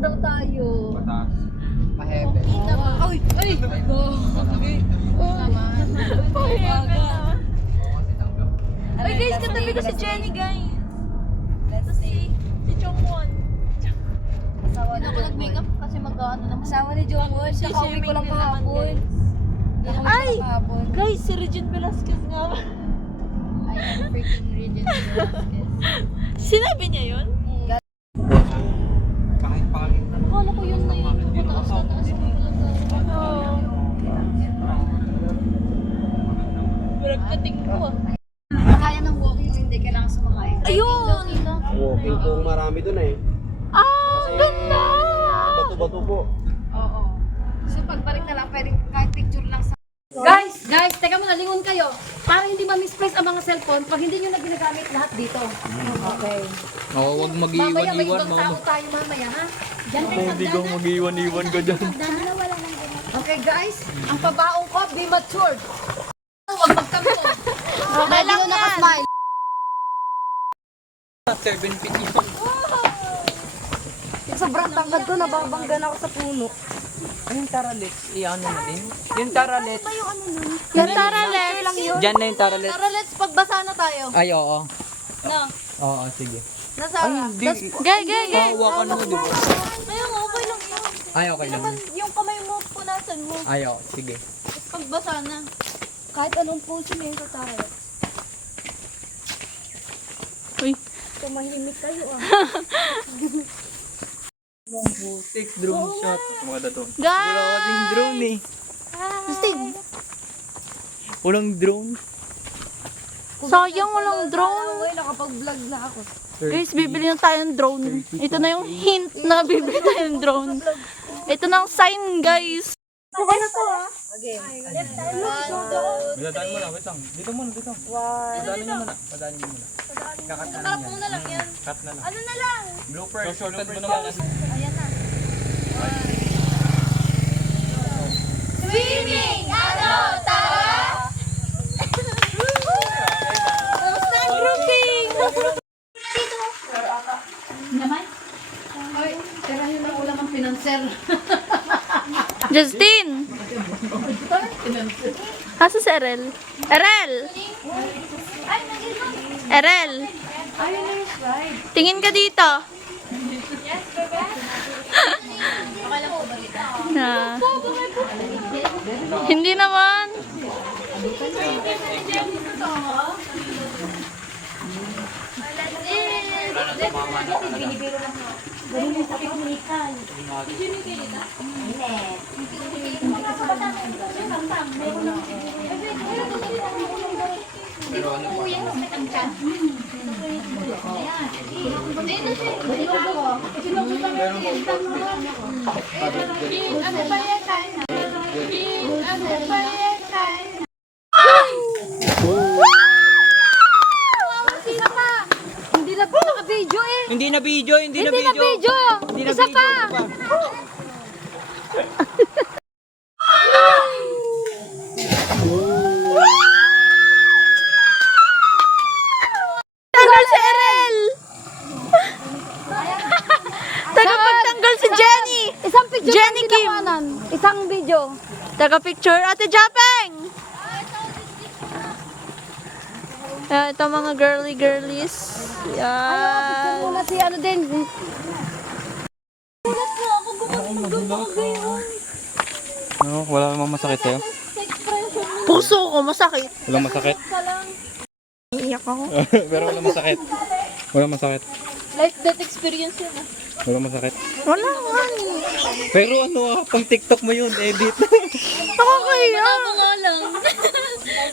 daw tayo. Pataas. Mahebe. Ay! Ay! Ay guys, katabi ko si Jenny guys. Let's see. Si Chongwon. Asawa Hindi ni ako nag-makeup kasi mag-ano naman. Asawa ni Jongwon. Kakauwi ko lang kahapon. Ay! Guys, si Regine Velasquez nga. I am freaking Regine Velasquez. Sinabi niya yun? Kahit pangit na. Akala ko yun na yun. Mataas na taas mo talaga. Oo. Baragkating ko ah. Kaya ng walking, hindi kailangan sumakay. Ayun! Walking kung marami dun eh. Ah! Ganda! Bato-bato po. Oo. So pagbalik na lang, pwede kahit picture lang sa... Guys, teka muna, lingon kayo. Para hindi ma-misplace ang mga cellphone pag hindi nyo na ginagamit lahat dito. Okay. Oo, huwag Mamaya may mag-iwan-iwan, ibang tao tayo mamaya, ha? Diyan kayo Hindi ko mag-iwan-iwan ka dyan. Okay guys, ang pabaong ko, be matured. Huwag magkampo. Okay lang yan. Nakasmile. 7 feet yun. Sobrang tangkad ko, nababanggan ako sa puno. Yung taralet, i-ano na din. Yung taralet. Yung Tarales. Diyan na yung taralet. Tarales, pagbasa na tayo. Ay, oo. No. Oo, sige. Nasara. Hindi. Gay. Hawakan mo, di ba? Ayun, okay lang yun. Ay, okay lang. Yung kamay mo, punasan mo. Ay, oo, sige. Tapos pagbasa na. Kahit anong puso niya yung tayo. Uy. Tumahimik kayo ah. Take drone shot. Mga dato. Guys! Wala kasing drone eh. Steve. Walang drone. Sayang walang drone. Ngayon, nakapag-vlog na ako. Guys, bibili na tayong drone. Ito na yung hint na bibili tayong drone. Ito na ang sign, guys. Okay na to, ah. Madadaan mo na, wait lang. Dito muna, dito. Madaanin mo muna. Madaanin mo muna. Kakat na lang yan. na lang yan. Cut na lang. Ano na lang? Blooper. So, shortcut mo naman. Ayan na. Swimming! Ano? Tara! Kamusta ang grouping? Naman? Ay, tira nyo na ulam ang pinanser. Justin! Asa si Erel? Erel! Erel! Tingin ka dito. Na. Hindi naman. Hindi na naka-video eh. Hindi na video, hindi na Hindi na video. Hindi na Isa video, pa. Tanggal si Erel. Tagapagtanggal si Jenny. Isang picture Jenny lang Kim. kinakuhanan. Isang video. Taga-picture, Ate Japeng! Ito mga girlies. Yan. Muna si ano din. No, wala namang masakit sa'yo. Puso ko, masakit. Walang masakit. Iiyak ako. Pero walang masakit. Walang masakit. Life-death experience yun. Walang masakit. Wala nga. Pero ano pang TikTok mo yun, edit. Nakakahiya. Ako nga lang.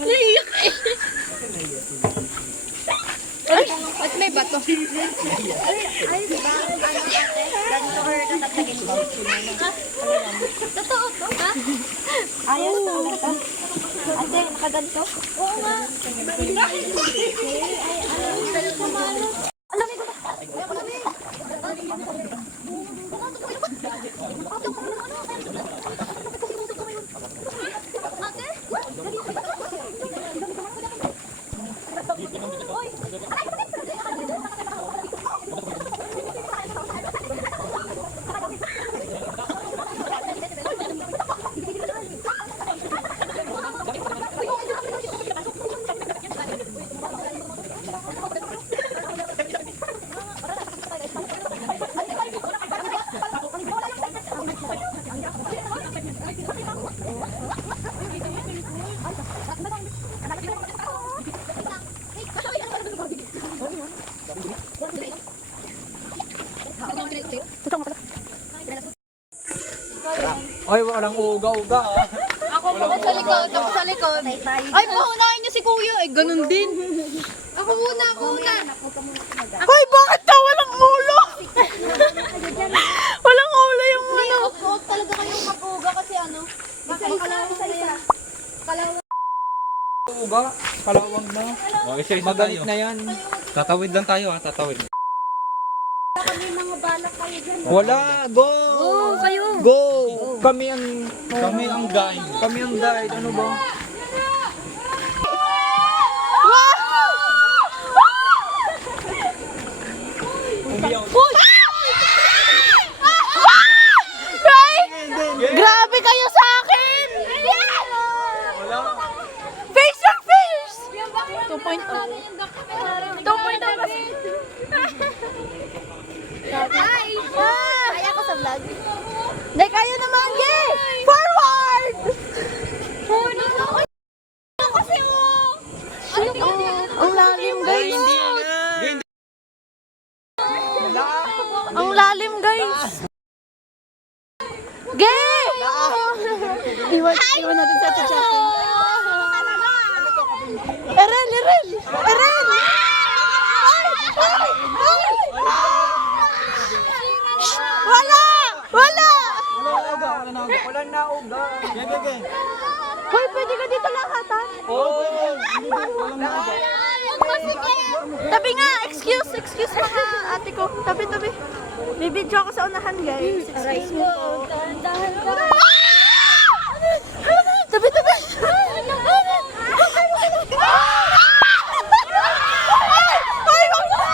Naiiyak eh. At may bato. Totoo to, ha? Ayaw na ito. Ate, nakaganto? Oo nga. Ay, walang uga-uga ah. Ako sa likod, ako sa likod. Ay, paunahin niyo si kuya. Ay, ganun din. Ako muna, ako muna. Ay, bakit daw walang ulo? Walang ulo yung ano. Huwag talaga kayong mag-uga kasi ano. Isa-isa. Kalawang. Uga, kalawang na. Isa-isa Magalit tayo. na yan. Tatawid lang tayo ha, tatawid. Kami mga balak kayo dyan. Wala, go! Kayo. Go! Kami ang guide. Kami ang guide. Ano ba? Grabe kayo sa akin! Face your face! 2.0. 2.0 kasi. Hi! Kaya ko sa vlog. Hindi, kayo naman, gay! Forward! Kasi ang lalim, guys. Ang lalim, guys. Gay! Iwan natin sa Justin. Eren! Wala! Walang nauga. Gege. Hoy, pwede ka dito lahat, ha? Oo. Walang nauga. Tabi nga! Excuse mga ate ko. Tabi. May video ako sa unahan, guys. Excuse me po. Tabi. Ay, wag na!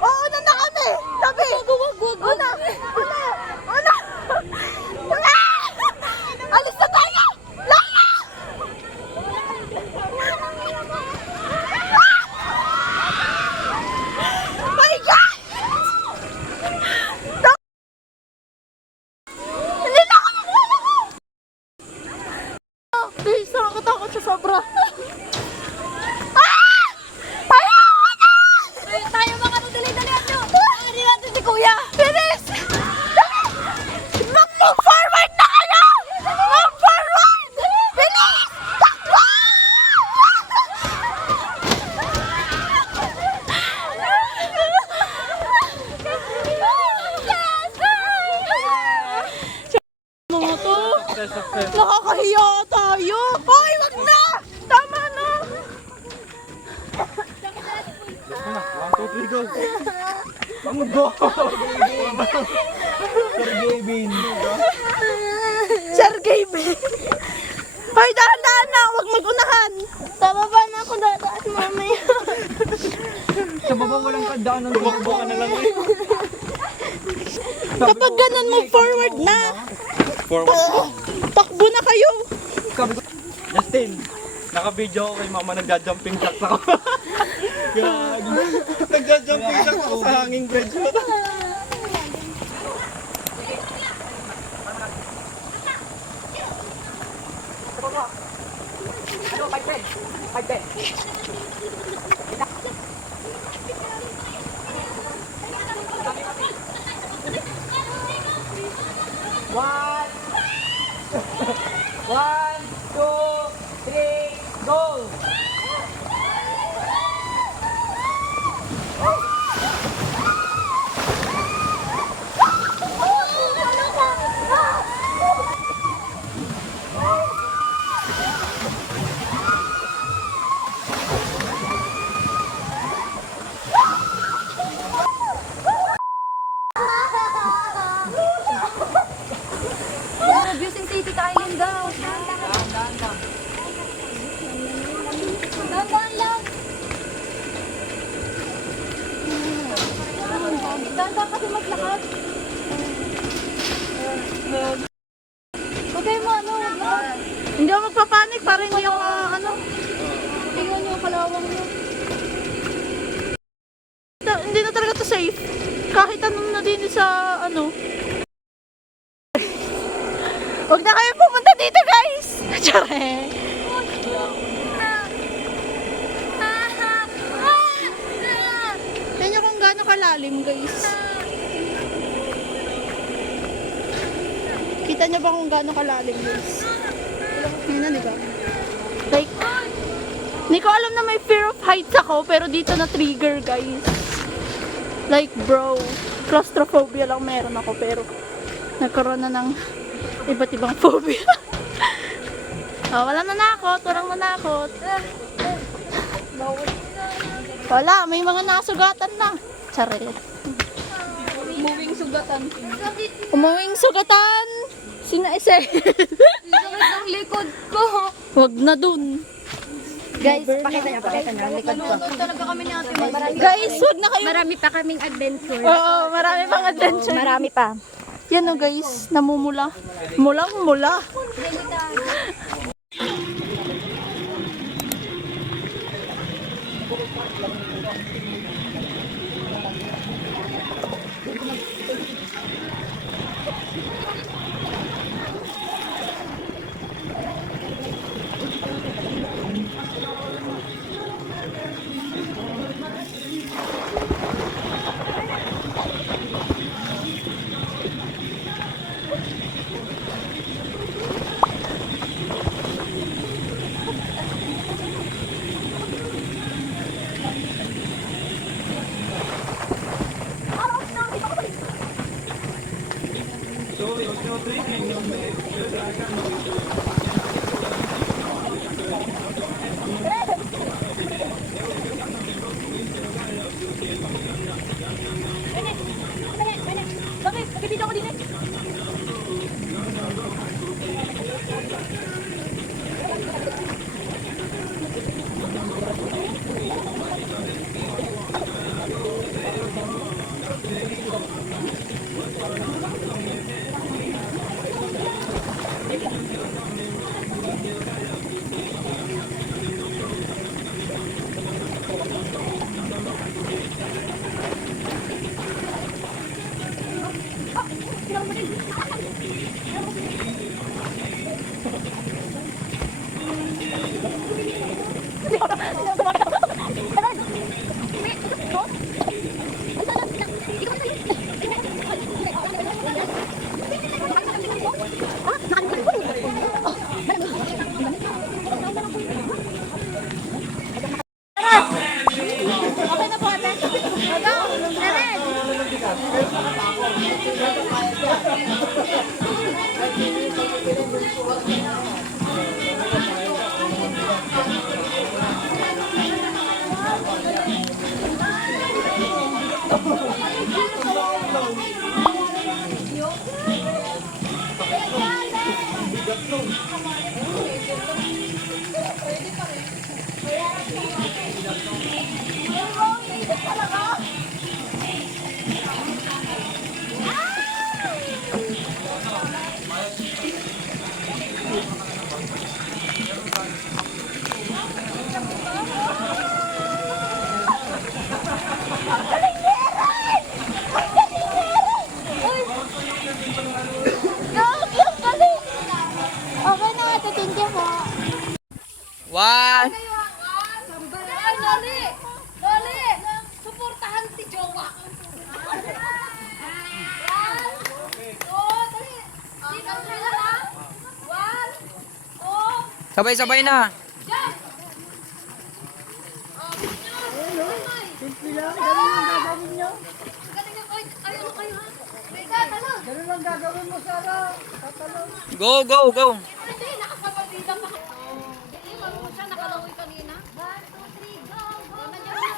Oo, una na kami! Tabi! Una! Alis na tayo! Laya! My God! Hindi na ako maglalaro! Please, nakakatakot siya sobra. Ayaw na! Tayo mga dali-dalihan nyo. Hindi natin si Kuya! Bilis! Dali! Mag-move forward na kayo! Move forward! Bilis! Takbo! Mga to! Nakakahiya tayo! Hoy, wag na! Tama na! 1, 2, 3, go! Ang go! Sergey Bin. Sergey Ben! Hoy, dahan-dahan na! Huwag mag-unahan! Tama ba na ako dadaas mamaya? Sa baba walang kandaan ng tumakbo ka na lang eh. Kapag ganun, move forward na! Takbo na kayo! Justin, naka-video ako kay mama nagja-jumping jacks ako. Gagi. Nagja-jumping jacks ako sa hanging bridge. One, two, three, go! Abusing City Island daw. Dahan-dahan lang. Dahan-dahan kasi maglakad. Huwag kayo maglakad. Hindi ako magpapanik para hindi ako ano. Tingnan nyo, kalawang nyo. Hindi na talaga to safe. Kahit anong na din sa ano. Huwag na kayo pumunta dito, guys! Tsare! kalalim, guys. Kita niyo ba kung gaano kalalim, guys? Yun na, diba? Like, hindi ko alam na may fear of heights ako, pero dito na trigger, guys. Like, bro, claustrophobia lang meron ako, pero nagkaroon na ng iba't ibang phobia. Oh, walang nanakot, walang nanakot. Wala, may mga nasugatan na. Charet. Umuwing sugatan. Umuwing sugatan! Sina Ese? Sakit ng likod ko. Wag na dun. Guys, pakita niya ang likod ko. Talaga kami ni Ate Marami. Guys, wag na kayo. Marami pa kaming adventure. Oo, marami pang adventure. Marami pa. Yan o guys, namumula. Mulang-mula. Bakit? Nakibida ko din eh. Okay na, tatindi mo. One. Ay, Loli! Loli! Suportahan si Jowa. Dito sila lang. 1, 2, Sabay-sabay na. Go, go, go. Hindi, nakapapabida pa. Hindi, marunong siya. Nakalaway kanina. 1, 2, 3, go! Go! Nandiyan na.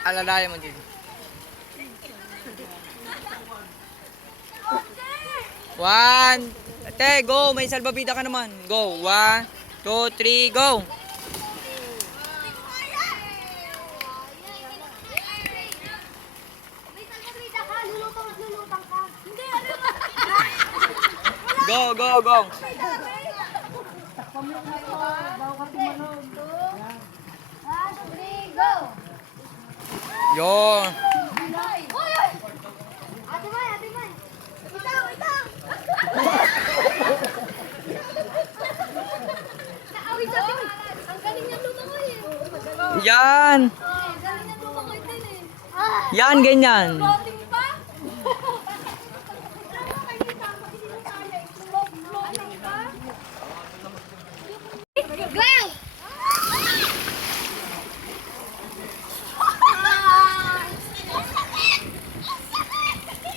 Alalayan mo dito. 1. Ate, go. May salbabida ka naman. Go. 1, 2, 3, go. Go, go, go. Go! Yun. Ate May, Ate May. Itaw, itaw. Naawit sa atin. Ang galing niya lumangoy eh. Yan. Ang galing niya lumangoy din eh. Yan, ganyan. Floating pa? Glenn!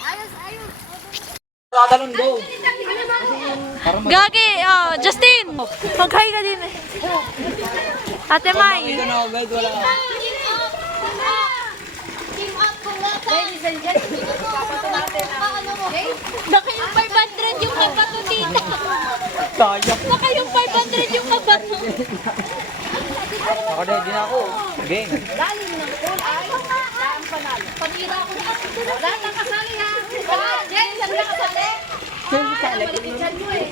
Ayos, ayos. Tatalon, go. Gagi, Justin! Mag-hi ka din eh. Ate May. Ito na, guys, wala. Ladies and gentlemen, ipapato natin ang Baka yung 500 yung kabato dito. Sayang. Baka yung 500 yung kabato. Ako din ako. Game. Dalim ng pool ay ang panalo. Panira ko na. Lahat ng kasali ha. Jen, saan ka kasali? Malikit dyan mo eh.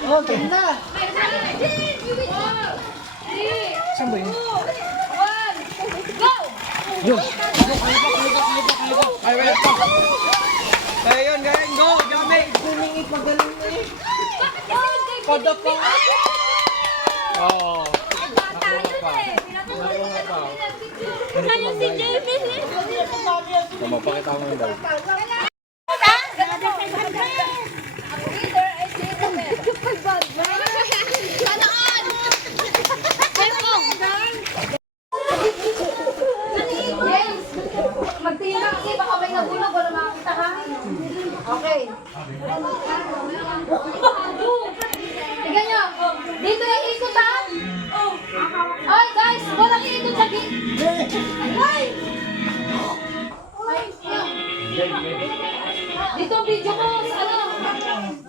Okay na. Saan ba yun? Go! Ay, wala pa. Kaya yun, go. Jami. Sumingit magaling na eh. Bakit kasi hindi Pada pa. Oo. bata yun eh? Nakuha pa. Kayo si Jamie. Mapakita mo yung daw. Magtingin ka kasi baka may nabulog wala makakita ka. Okay. Tignan nyo. Dito yung ikot ha. Ay guys, walang ikot sa gitna. Ay! Dito ang video ko sa ano?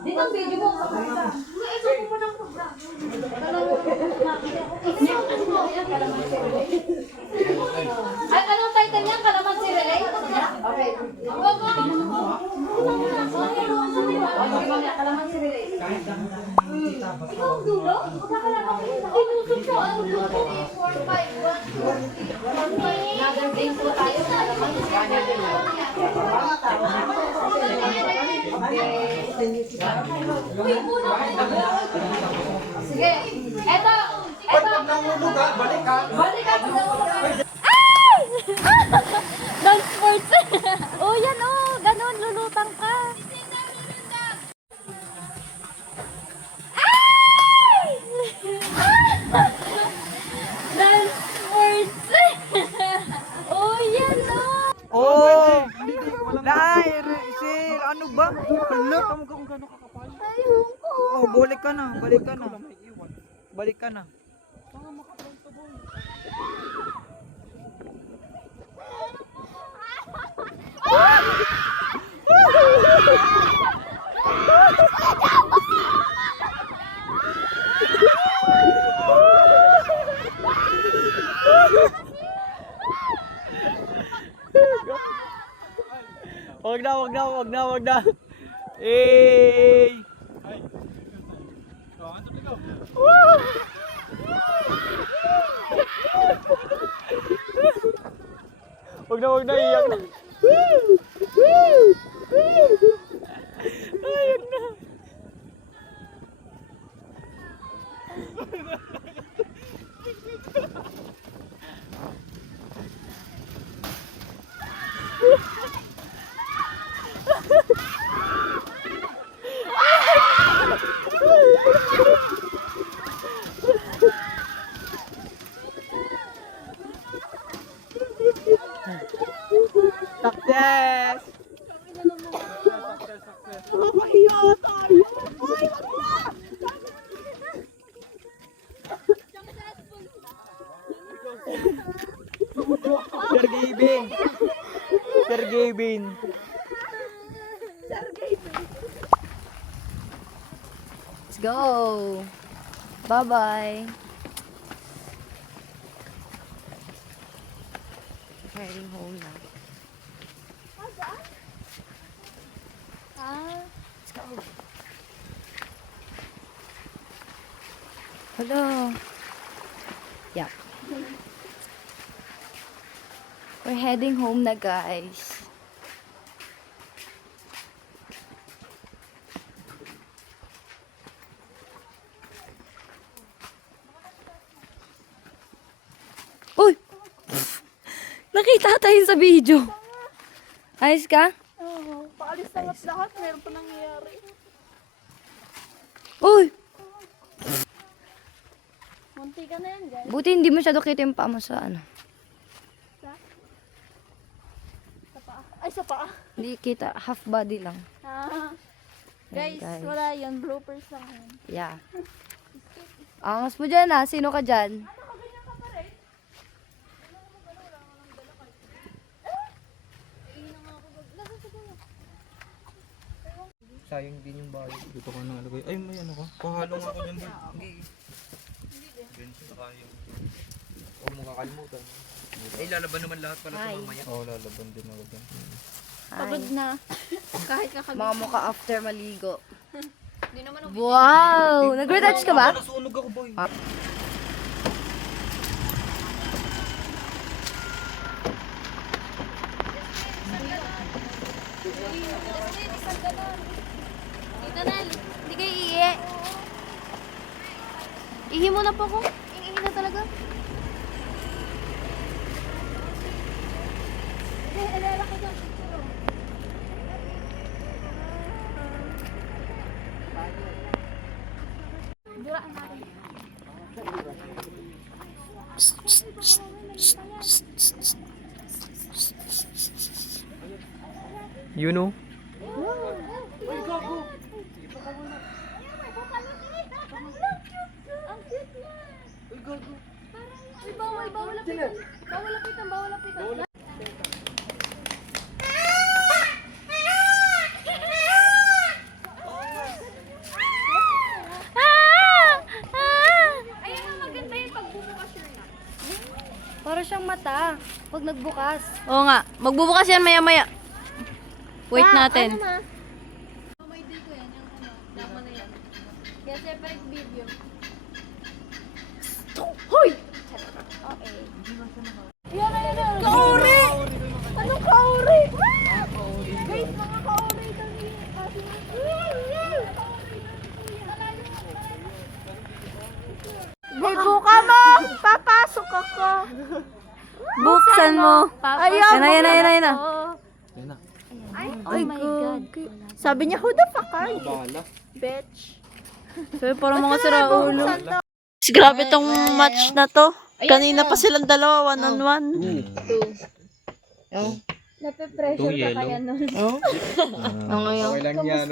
Dito ang video ko sa kanila. Ay, anong title niya? Kalamansi Relay? Okay. Go, go! Kalamansi Relay. Ikaw ang dulo? Tinusok ko. Ano dulo? 4, 5, 1, 2, 3. Another game po tayo sa kalamansi. Uy, puno. Sige. Eto. Balik ka. Balik ka. Dance sports. Oh, yan oh. Ganun, lulutang ka. Ay! Dance sports. Oh, yan oh. Oh! Dahil, Sil, ano ba? Hala. Ayun ko. Oh, balik ka na. Balik ka na. Balik ka na. Wag na. Eh. Wag na, iyak na. Iyak na. Success! Sir Gavin! Sir Gavin! Let's go. Bye-bye. Heading home na. Let's go. Hello. Yeah. We're heading home na, guys. Uy! Nakita tayo sa video. Ayos ka? Oo, paalis na lahat. Meron pa nangyayari. Uy! Munti ka na yan, guys. Buti hindi masyado kita yung paa mo sa ano. Sa paa. Ay, sa paa. Hindi kita, half body lang. Ah. Guys, guys. wala yan. Bloopers lang yan. Yeah. Angas mo dyan ha, sino ka dyan? Sayang din yung bayo. Dito ka na alagay. Ay, may ano ka? Pahalo nga ako dyan. Ganyan na kayo. Huwag mo kakalimutan. Eh, lalaban naman lahat pala ito mamaya. Oo, lalaban din ako dyan. Pagod na. Kahit kakag... Mga mukha after maligo. Wow! Nag-retouch ka ba? Nasunog ako, boy. Dito na, hindi kayo iiye. Ihi mo na po ko. Ihi na talaga. You know? Para siyang mata. Pag nagbukas. Oo nga. Magbubukas yan maya-maya. Wait natin. Hoy! Kaori! Anong kaori? Guys, mga kaori kami. Buka mo! Papasok ako! Buksan mo! Ayaw! Yan na. Oh my God. Sabi niya, who the fuck are you? Bitch. So, parang mga siraulo. Grabe tong match na to. Kanina pa silang dalawa, one-on-one. Nape-pressure ka kaya nun. Okay lang yan,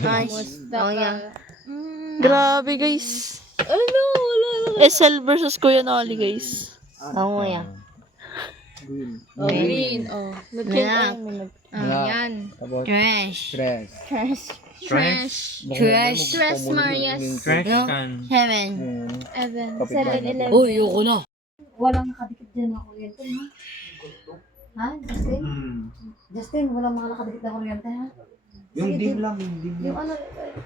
Nice. Grabe guys. SL versus Kuya Nolly guys. Oo yan. Green. Oh. Ayan. Trash. Trash. Trash. Marias. Heaven. Evan. 7-Eleven. Uy, yoko na. Walang nakadikit dyan na kuryente, ha? Ha, Justin? Justin, walang mga nakadikit na kuryente, ha? Yung dim lang, yung dim Yung ano,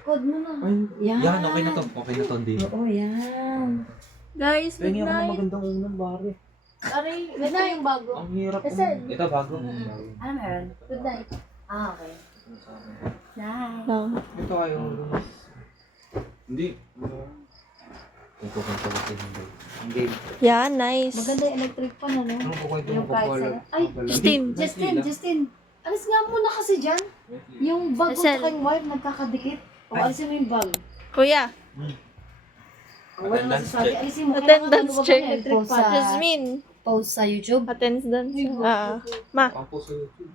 code mo na. Ay, Yan. yan, okay na to. Okay na to, dim. Oo, yan. Guys, Kaya nga ako midnight. magandang unang bari. Aray, ito yung bago. Ang hirap. Kasi- Ito, bago. Ano meron? Good night. Ah, okay. Nice. No. Ito kayo. Hindi. Ito kung sa kasi hindi. Ang game. Yeah, nice. Maganda yung electric fan, ano? Ano ko kayo Yung kahit sa'yo. Ay, Justin. Justin. Alis nga muna kasi dyan. Yung bag ko Asal. sa yung wire nagkakadikit. O, alisin mo yung bag. Kuya, Ang wala masasabi. Alisin mo. attendance Kailangan check. yung electric fan. Jasmine, Post sa YouTube. attendance. Ma. Pampo sa YouTube.